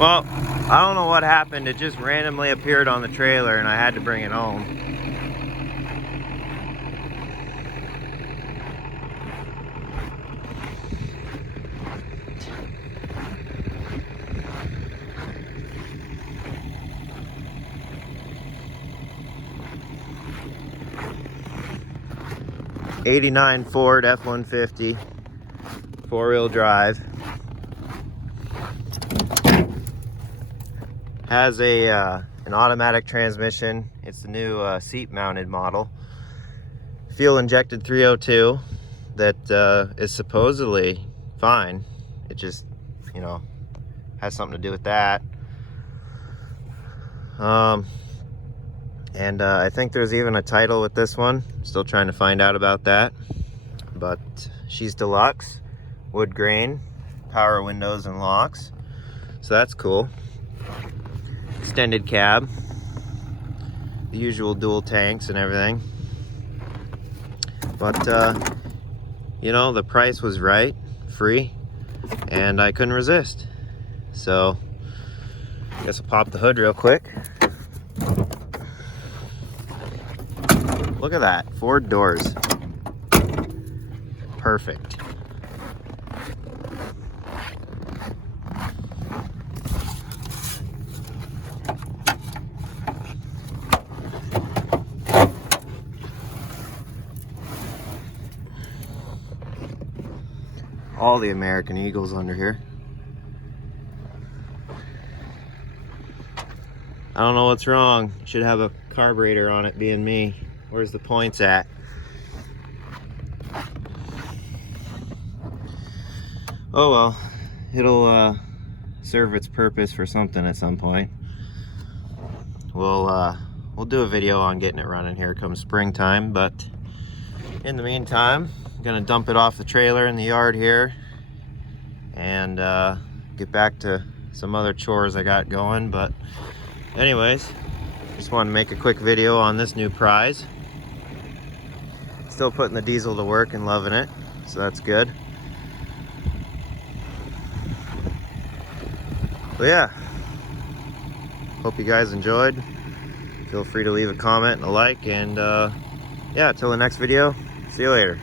Well, I don't know what happened. It just randomly appeared on the trailer and I had to bring it home. '89 Ford F-150, four-wheel drive. Has an automatic transmission. It's the new seat-mounted model. Fuel-injected 302 that is supposedly fine. It just, you know, has something to do with that. And I think there's even a title with this one. Still trying to find out about that. But she's deluxe, wood grain, power windows and locks. So that's cool. Extended cab, the usual dual tanks and everything. But you know, the price was right, free, and I couldn't resist. So I guess I'll pop the hood real quick. Look at that, Ford doors. Perfect. All the American Eagles under here. I don't know what's wrong. Should have a carburetor on it, being me. Where's the points at? Oh well, it'll serve its purpose for something at some point. We'll do a video on getting it running here come springtime, but in the meantime, I'm gonna dump it off the trailer in the yard here and get back to some other chores I got going. But anyways, just wanted to make a quick video on this new prize. Still putting the diesel to work and loving it, so that's good. So yeah, hope you guys enjoyed. Feel free to leave a comment and a like, and yeah, till the next video, see you later.